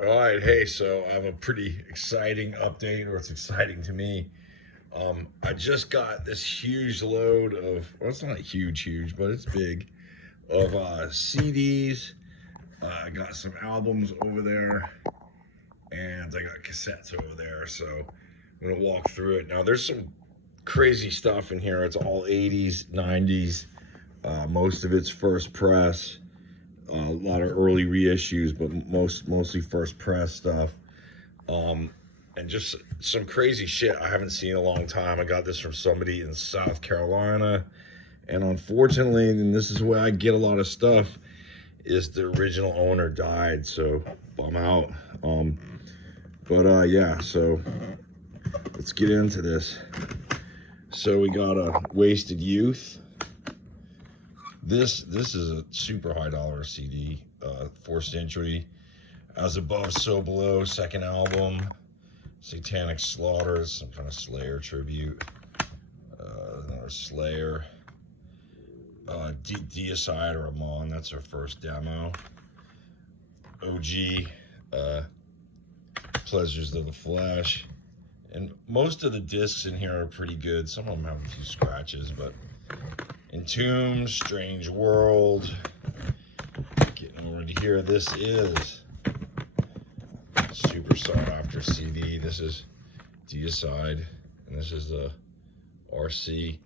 All right, hey, so I have a pretty exciting update, or it's exciting to me. I just got this huge load of, well, it's not huge, but it's big, of CDs. I got some albums over there, and I got cassettes over there, so I'm gonna walk through it. Now, there's some crazy stuff in here. It's all 80s, 90s. Most of it's first press. A lot of early reissues, but mostly first press stuff. And just some crazy shit I haven't seen in a long time. I got this from somebody in South Carolina, and unfortunately, and this is where I get a lot of stuff, is the original owner died, so bum out. Yeah, so let's get into this. So we got a Wasted Youth. This is a super high dollar CD, Forced Entry, As Above, So Below, second album, Satanic Slaughter, some kind of Slayer tribute, another Slayer, Deicide or Amon, that's her first demo, OG, Pleasures of the Flesh, and most of the discs in here are pretty good. Some of them have a few scratches, but Entombed, Strange World, getting over to here. This is super sought after CD. This is Deicide, and this is the RC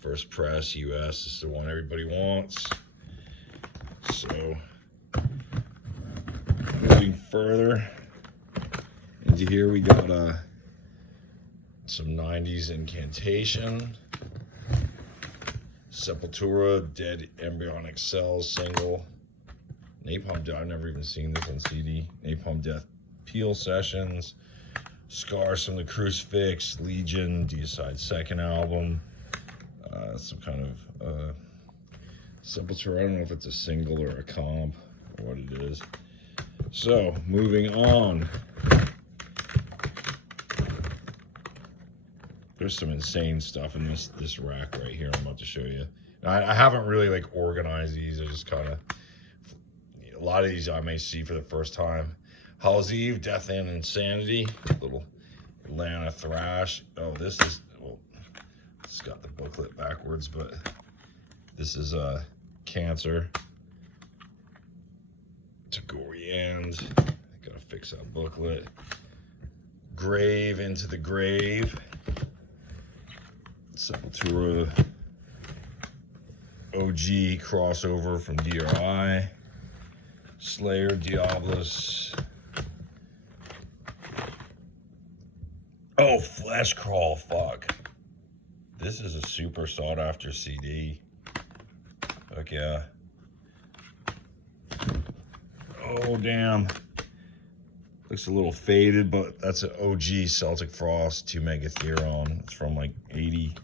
first press US. This is the one everybody wants. So moving further into here, we got some 90s Incantation, Sepultura, Dead Embryonic Cells single, Napalm Death, I've never even seen this on CD, Napalm Death Peel Sessions, Scars from the Crucifix, Legion, Deicide second album, some kind of Sepultura, I don't know if it's a single or a comp or what it is. So, moving on. There's some insane stuff in this rack right here I'm about to show you. I haven't really like organized these. I just kind of, a lot of these I may see for the first time. Hell's Eve, Death and Insanity, little Atlanta thrash. Oh, this is, well, it's got the booklet backwards, but this is Cancer, Tagore End. Gotta fix that booklet. Grave, Into the Grave, Sepultura, OG crossover from DRI, Slayer, Diabolus. Oh, Flesh Crawl, fuck. This is a super sought after CD. Fuck yeah. Oh, damn. Looks a little faded, but that's an OG Celtic Frost 2 Megatheron. It's from like 80,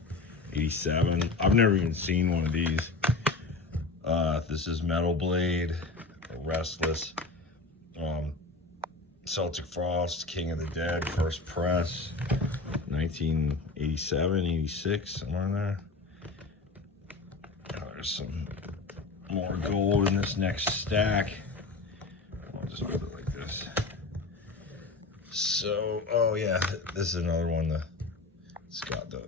87. I've never even seen one of these. This is Metal Blade, Restless, Celtic Frost, King of the Dead, first press, 1987, 86, somewhere in there. There's some more gold in this next stack. I'll just put it like this. So, oh yeah, this is another one that it's got the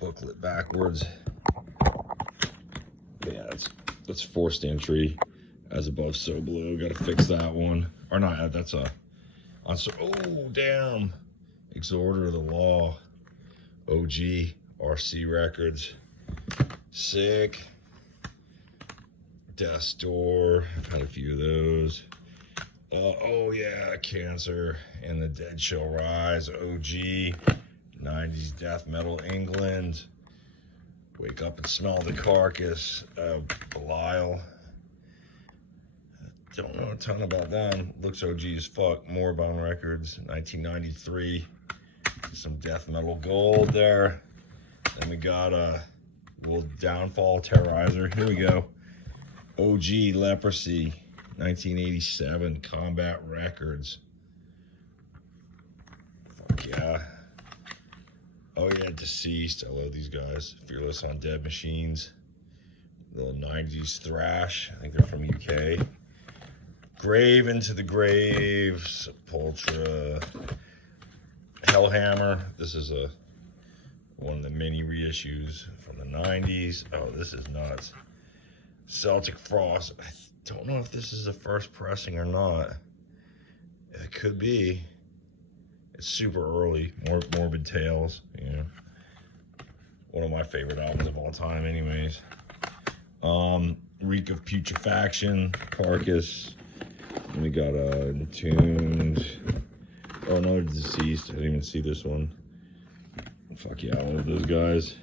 booklet backwards. But yeah, that's Forced Entry, As Above, So Below. Got to fix that one. Or not, that's a, oh damn, Exhorter of the Law, OG, RC Records, sick. Death's Door, I've had a few of those. Oh yeah, Cancer and the Dead Shall Rise, OG, 90s death metal England, Wake Up and Smell the Carcass, Belial. Don't know a ton about them. Looks OG as fuck. Moorbound Records, 1993. Some death metal gold there. Then we got a little Downfall Terrorizer. Here we go. OG Leprosy, 1987, Combat Records. Fuck yeah. Oh yeah, Deceased. I love these guys. Fearless on Dead Machines. Little 90s thrash. I think they're from UK. Grave into the Grave, Sepultura, Hellhammer. This is one of the mini reissues from the 90s. Oh, this is nuts. Celtic Frost. I don't know if this is the first pressing or not. It could be. It's super early. Morbid Tales. Yeah. One of my favorite albums of all time, anyways. Reek of Putrefaction, Carcass. And we got Entombed. Oh, another Deceased. I didn't even see this one. Fuck yeah, I love those guys.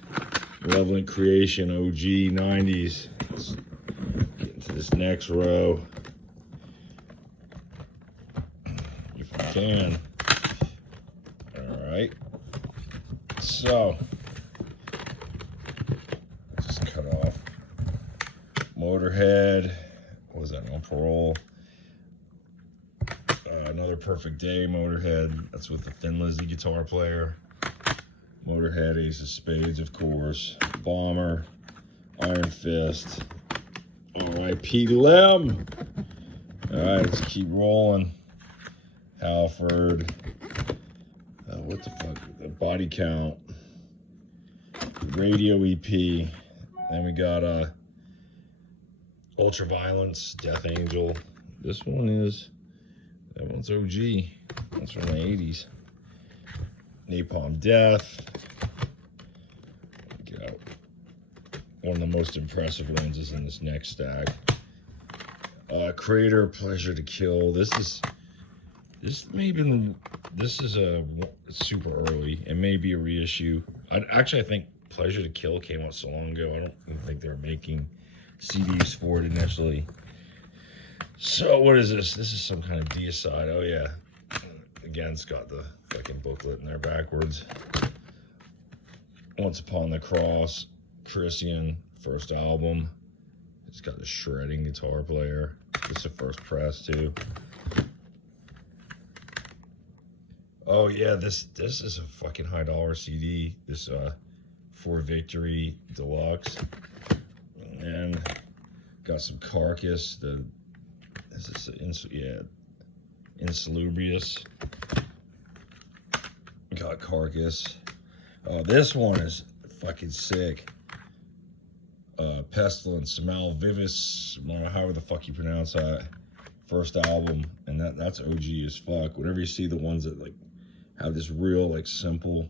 Malevolent Creation, OG 90s. Let's get into this next row. If we can. Alright. So, just cut off Motorhead. What was that? On Parole. Another Perfect Day, Motorhead. That's with the Thin Lizzy guitar player. Motorhead, Ace of Spades, of course. Bomber, Iron Fist. R.I.P. Lem. Alright, let's keep rolling. Halford. What the fuck? The Body Count. Radio EP. Then we got Ultraviolence, Death Angel. This one is, that one's OG. That's from the 80s. Napalm Death. Got one of the most impressive ones is in this next stack. Crater, Pleasure to Kill. This is a super early. It may be a reissue. I think Pleasure to Kill came out so long ago. I don't even think they were making CDs for it initially. So what is this? This is some kind of deicide. Oh yeah. Again, it's got the fucking booklet in there backwards. Once Upon the Cross, Christian, first album. It's got the shredding guitar player. It's the first press too. Oh yeah, this is a fucking high dollar CD. This For Victory Deluxe. And got some Carcass. Insalubrious. Got Carcass. This one is fucking sick. Pestilence, Malvivis, however the fuck you pronounce that. First album, and that's OG as fuck. Whenever you see the ones that like have this real like simple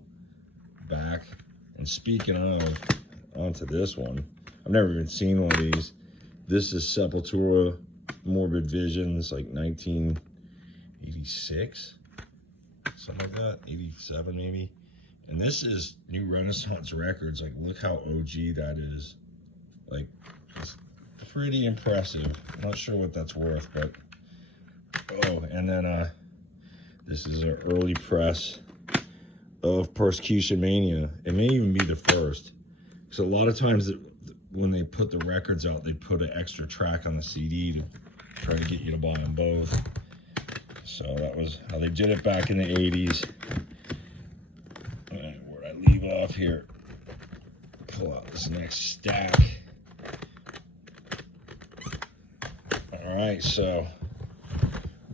back. And speaking of, onto this one. I've never even seen one of these. This is Sepultura, Morbid Visions, like 1986, something like that, 87 maybe. And this is New Renaissance Records. Like, look how OG that is. Like, it's pretty impressive. I'm not sure what that's worth, but oh, and then this is an early press of Persecution Mania. It may even be the first. So a lot of times when they put the records out, they put an extra track on the CD to try to get you to buy them both. So that was how they did it back in the 80s. Where'd I leave off here? Pull out this next stack. All right, so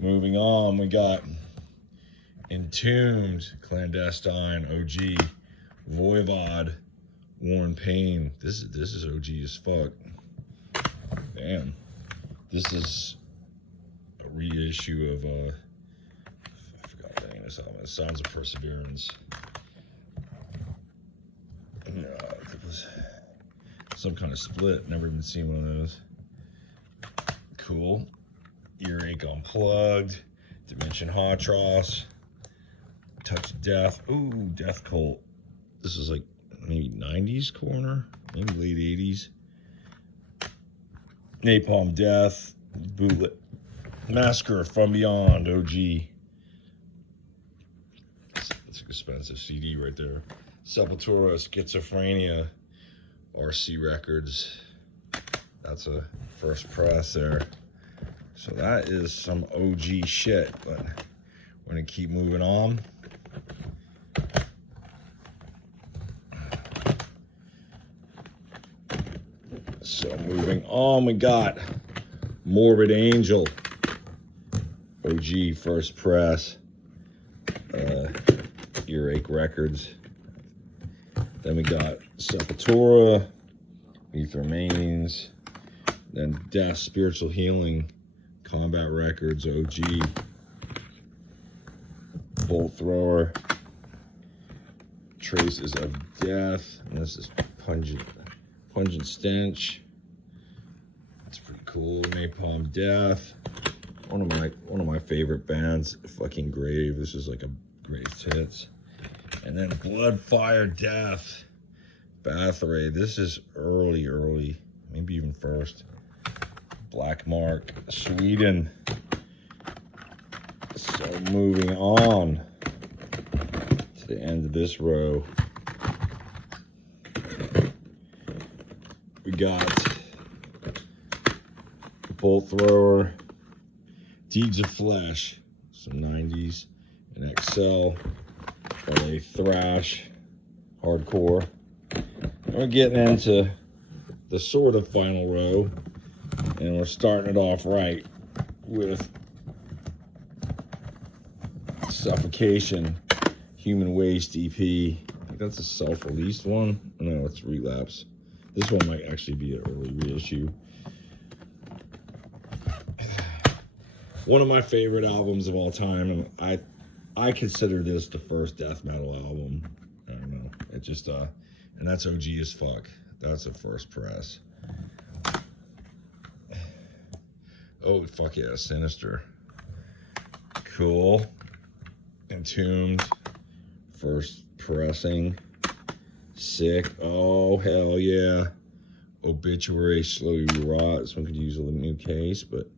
moving on, we got Entombed, Clandestine, OG, Voivod, Warren Payne. This is OG as fuck. Damn. This is a reissue of I forgot the name of this album. Sounds of Perseverance. It was some kind of split. Never even seen one of those. Cool. Earache Unplugged. Dimension Hotros. Touch of Death. Ooh, Death Cult. This is like maybe 90s corner, maybe late 80s. Napalm Death, Bootleg, Massacre from Beyond, OG. That's an expensive CD right there. Sepultura, Schizophrenia, RC Records. That's a first press there. So that is some OG shit, but we're gonna keep moving on. So moving on, we got Morbid Angel. OG first press, Earache Records. Then we got Sepultura, Beneath Remains, then Death, Spiritual Healing, Combat Records, OG, Bolt Thrower, Traces of Death, and this is Pungent Stench. It's pretty cool. Napalm Death, one of my favorite bands, fucking Grave. This is like a Grave's hits. And then Blood, Fire, Death, Bathory. This is early, maybe even first. Black Mark, Sweden. So moving on to the end of this row, we got Bolt Thrower, Deeds of Flesh, some 90s, and XL, LA Thrash, hardcore. And we're getting into the sort of final row, and we're starting it off right with Suffocation, Human Waste EP. I think that's a self-released one. No, it's Relapse. This one might actually be an early reissue. One of my favorite albums of all time, and I consider this the first death metal album. I don't know. It just and that's OG as fuck. That's a first press. Oh fuck yeah, Sinister. Cool. Entombed, first pressing. Sick. Oh hell yeah. Obituary, Slowly Rot. This one could use a new case, but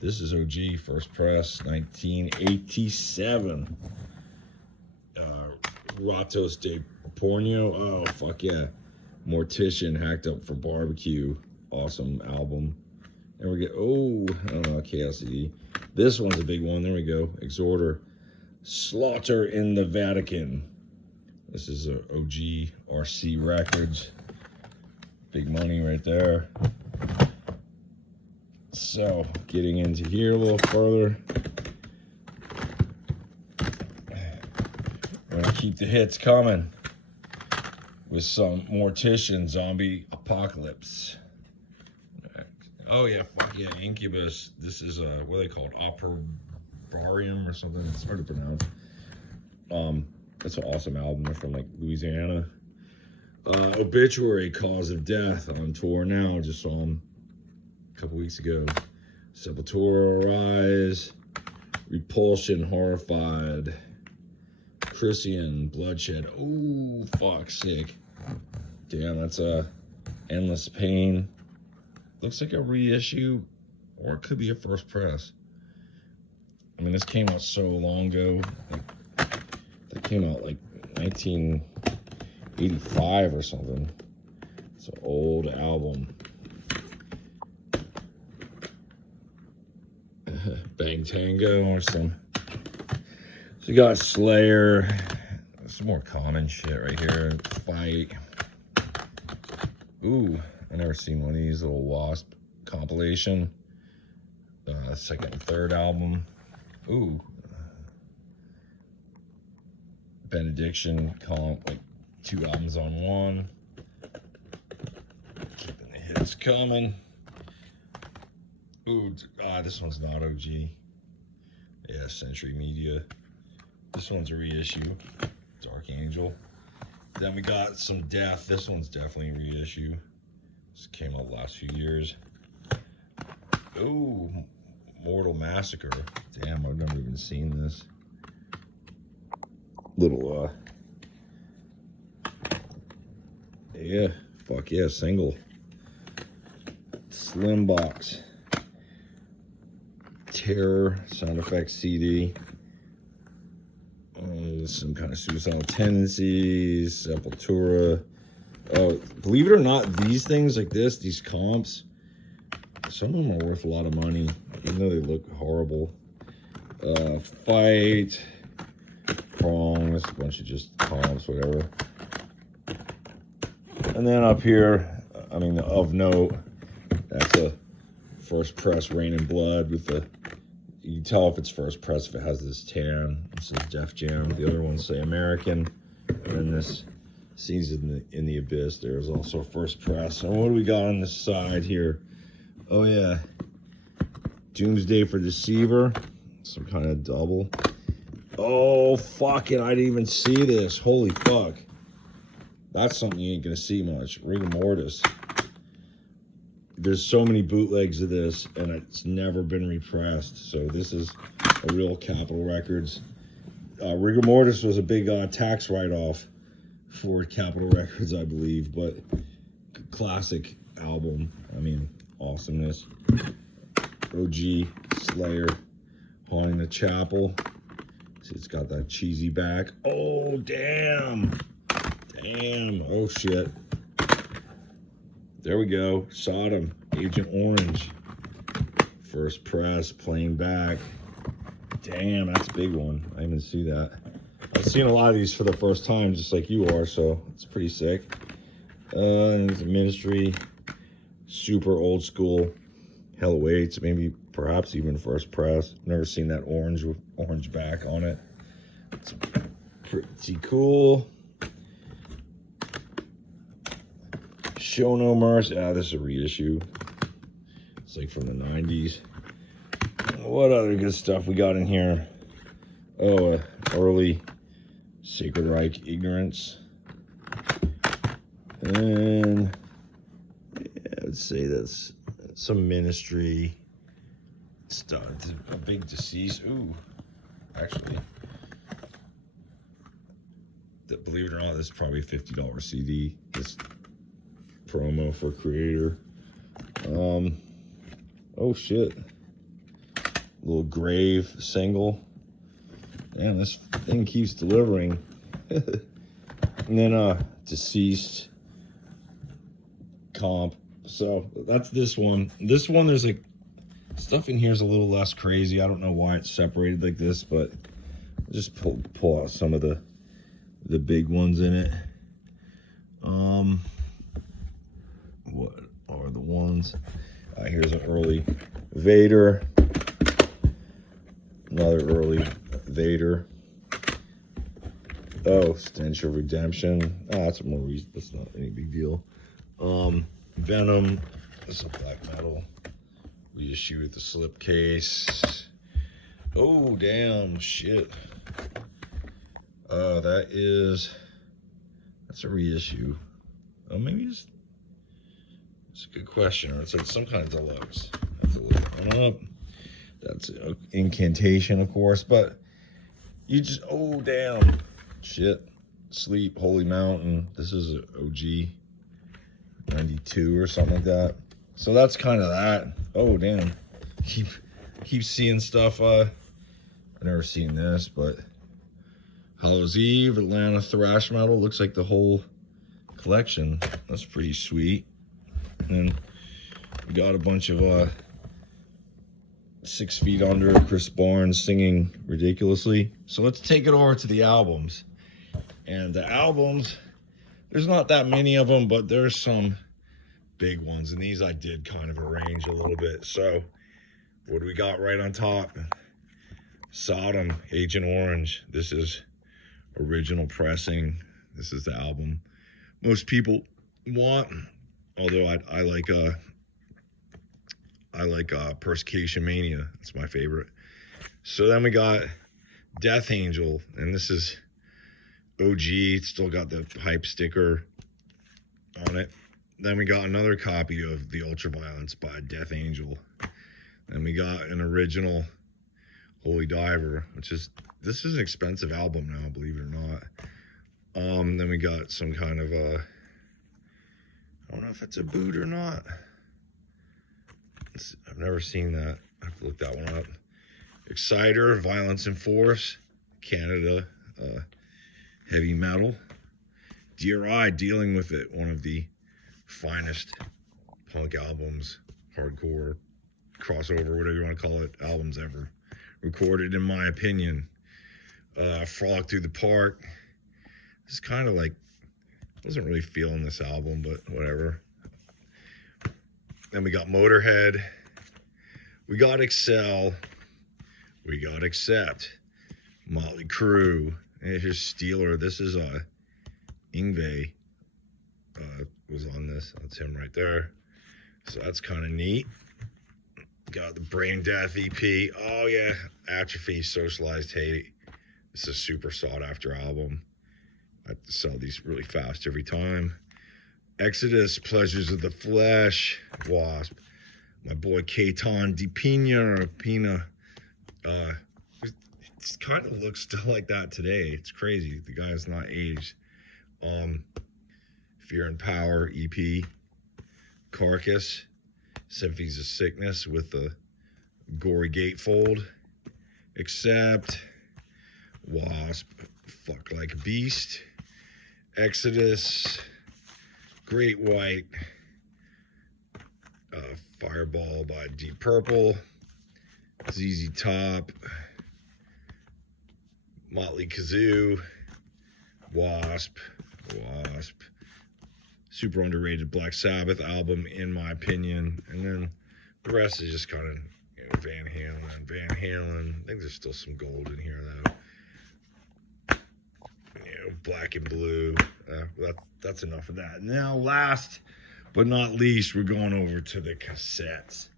this is OG, first press, 1987. Ratos de Porno. Oh fuck yeah. Mortician, Hacked Up for Barbecue. Awesome album. And we get, oh, I don't know, KLCD. This one's a big one. There we go. Exhorter. Slaughter in the Vatican. This is a OG RC Records. Big money right there. So, getting into here a little further. We're gonna keep the hits coming with some Mortician, Zombie Apocalypse. Oh yeah, fuck yeah, Incubus. This is what are they called? Operarium or something. It's hard to pronounce. That's an awesome album. They're from like Louisiana. Obituary, Cause of Death, on tour now. Just saw them a couple weeks ago. Sepultura, Rise. Repulsion, Horrified. Christian, Bloodshed. Ooh, fuck, sick. Damn, that's Endless Pain. Looks like a reissue, or it could be a first press. I mean, this came out so long ago. It came out like 1985 or something. It's an old album. Bang Tango or some. So you got Slayer. Some more common shit right here. Fight. Ooh, I never seen one of these. Little Wasp compilation. Second and third album. Ooh. Benediction comp, like 2 albums on one. Keeping the hits coming. Ooh, this one's not OG. Yeah, Century Media. This one's a reissue. Dark Angel. Then we got some Death. This one's definitely a reissue. This came out the last few years. Ooh, Mortal Massacre. Damn, I've never even seen this. Little, yeah, fuck yeah, single. Slim box. Terror, sound effects CD. Some kind of Suicidal Tendencies, Sepultura. Oh, believe it or not, these things like this, these comps, some of them are worth a lot of money, even though they look horrible. Fight, Prong, there's a bunch of just comps, whatever. And then up here, I mean, of note, that's a first press Rain and Blood with the You can tell if it's first press if it has this tan. This is Def Jam. The other ones say American. And then this Season in the Abyss. There's also first press. And what do we got on the side here? Oh yeah, Doomsday for Deceiver. Some kind of double. Oh fuck it! I didn't even see this. Holy fuck! That's something you ain't gonna see much. Rigor Mortis. There's so many bootlegs of this, and it's never been repressed. So this is a real Capitol Records. Rigor Mortis was a big tax write-off for Capitol Records, I believe, but classic album. I mean, awesomeness. OG Slayer, Haunting the Chapel. See, it's got that cheesy back. Oh, damn. Damn. Oh, shit. There we go. Sodom, Agent Orange. First press, plain back. Damn, that's a big one. I didn't even see that. I've seen a lot of these for the first time, just like you are, so it's pretty sick. And it's a Ministry, super old school. Hell awaits, maybe perhaps even first press. Never seen that orange with orange back on it. It's pretty cool. Show No Mercy. This is a reissue. It's like from the 90s. What other good stuff we got in here? Oh, early Sacred Reich Ignorance. And yeah, I would say that's some Ministry stuff. A big Deceased. Ooh, actually, believe it or not, this is probably a $50 CD. This promo for Creator. Oh shit. Little Grave single. Damn, this thing keeps delivering. And then Deceased comp. So that's this one. This one, there's like stuff in here is a little less crazy. I don't know why it's separated like this, but I'll just pull out some of the big ones in it. What are the ones? Here's an early Vader. Another early Vader. Oh, Stench of Redemption. That's more reason. That's not any big deal. Venom. This is a black metal. We just shoot at the slipcase. Oh, damn, shit. That's a reissue. Oh, maybe it's a good question. Or it's like some kind of deluxe. That's a little one up. That's an Incantation, of course, but you just, oh, damn. Shit. Sleep, Holy Mountain. This is an OG 92 or something like that. So that's kind of that. Oh, damn. Keep seeing stuff. I've never seen this, but Hallows Eve, Atlanta Thrash Metal. Looks like the whole collection. That's pretty sweet. And we got a bunch of 6 Feet Under, Chris Barnes singing ridiculously. So let's take it over to the albums. And the albums, there's not that many of them, but there's some big ones. And these I did kind of arrange a little bit. So what do we got right on top? Sodom, Agent Orange. This is original pressing. This is the album most people want. Although I like Persecution Mania. It's my favorite. So then we got Death Angel, and this is OG. It's still got the hype sticker on it. Then we got another copy of The Ultraviolence by Death Angel. Then we got an original Holy Diver, this is an expensive album now, believe it or not. Then we got some kind of I don't know if it's a boot or not. I've never seen that. I have to look that one up. Exciter, Violence and Force, Canada, heavy metal. DRI, Dealing With It, one of the finest punk albums, hardcore, crossover, whatever you want to call it, albums ever recorded, in my opinion. Frolic Through the Park. It's kind of like, wasn't really feeling this album, but whatever. Then we got Motorhead. We got Excel. We got Accept, Motley Crue, and here's Steeler. This is Yngwie was on this. That's him right there. So that's kind of neat. Got the Brain Death EP. Oh yeah, Atrophy, Socialized Hate. It's a super sought after album. I have to sell these really fast every time. Exodus, Pleasures of the Flesh, Wasp. My boy Caton Di Pina. It kind of looks still like that today. It's crazy. The guy's not aged. Fear and Power EP. Carcass, Symphonies of Sickness with the gory gatefold. Accept, Wasp, Fuck Like a Beast. Exodus, Great White, Fireball by Deep Purple, ZZ Top, Motley Kazoo, Wasp, super underrated Black Sabbath album in my opinion, and then the rest is just kind of, you know, Van Halen. I think there's still some gold in here though. You know, Black and Blue. That's enough of that. Now, last but not least, we're going over to the cassettes.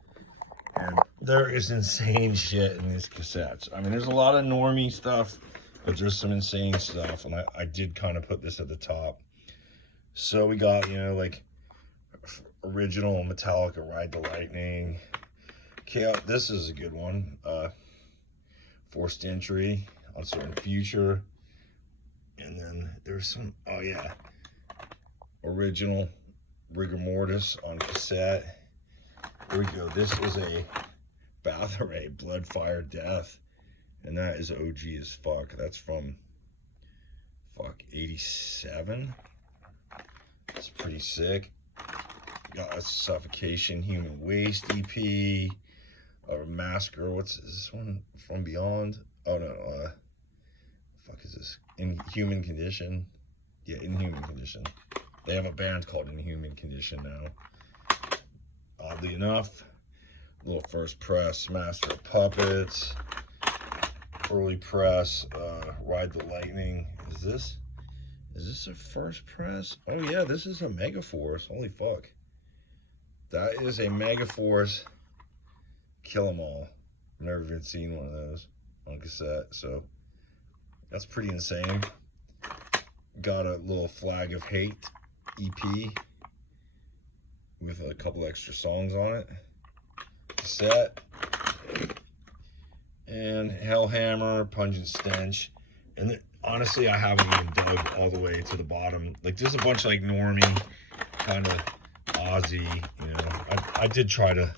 And there is insane shit in these cassettes. I mean, there's a lot of normie stuff, but there's some insane stuff. And I did kind of put this at the top. So we got, you know, like original Metallica Ride the Lightning. Okay, this is a good one. Forced Entry, Uncertain Future. And then there's some, oh yeah, original Rigor Mortis on cassette. Here we go. This is a Bathory, Blood, Fire, Death. And that is OG as fuck. That's from, 87. It's pretty sick. Got a Suffocation, Human Waste EP. A Massacre. What's this one? From Beyond? Oh no, fuck is this? Inhuman Condition. Yeah, Inhuman Condition. They have a band called Inhuman Condition now. Oddly enough, little first press, Master of Puppets. Early press, Ride the Lightning. Is this a first press? Oh yeah, this is a Megaforce. Holy fuck. That is a Megaforce Kill 'Em All. I've never even seen one of those on cassette, so that's pretty insane. Got a little Flag of Hate EP with a couple extra songs on it. Cassette. And Hellhammer, Pungent Stench. And honestly, I haven't even dug all the way to the bottom. Like, there's a bunch of like normie, kind of Aussie, you know. I did try to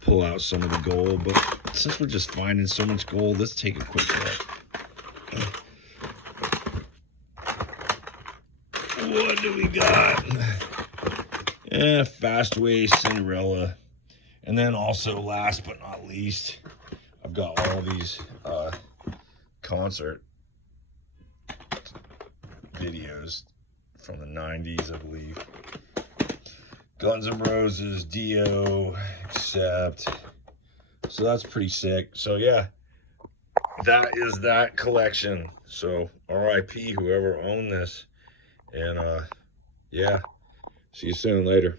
pull out some of the gold, but since we're just finding so much gold, let's take a quick look. What do we got? Fastway, Cinderella. And then also, last but not least, I've got all these concert videos from the 90s, I believe. Guns N' Roses, Dio, Accept. So that's pretty sick. So yeah, that is that collection. So RIP whoever owned this. And yeah, see you soon later.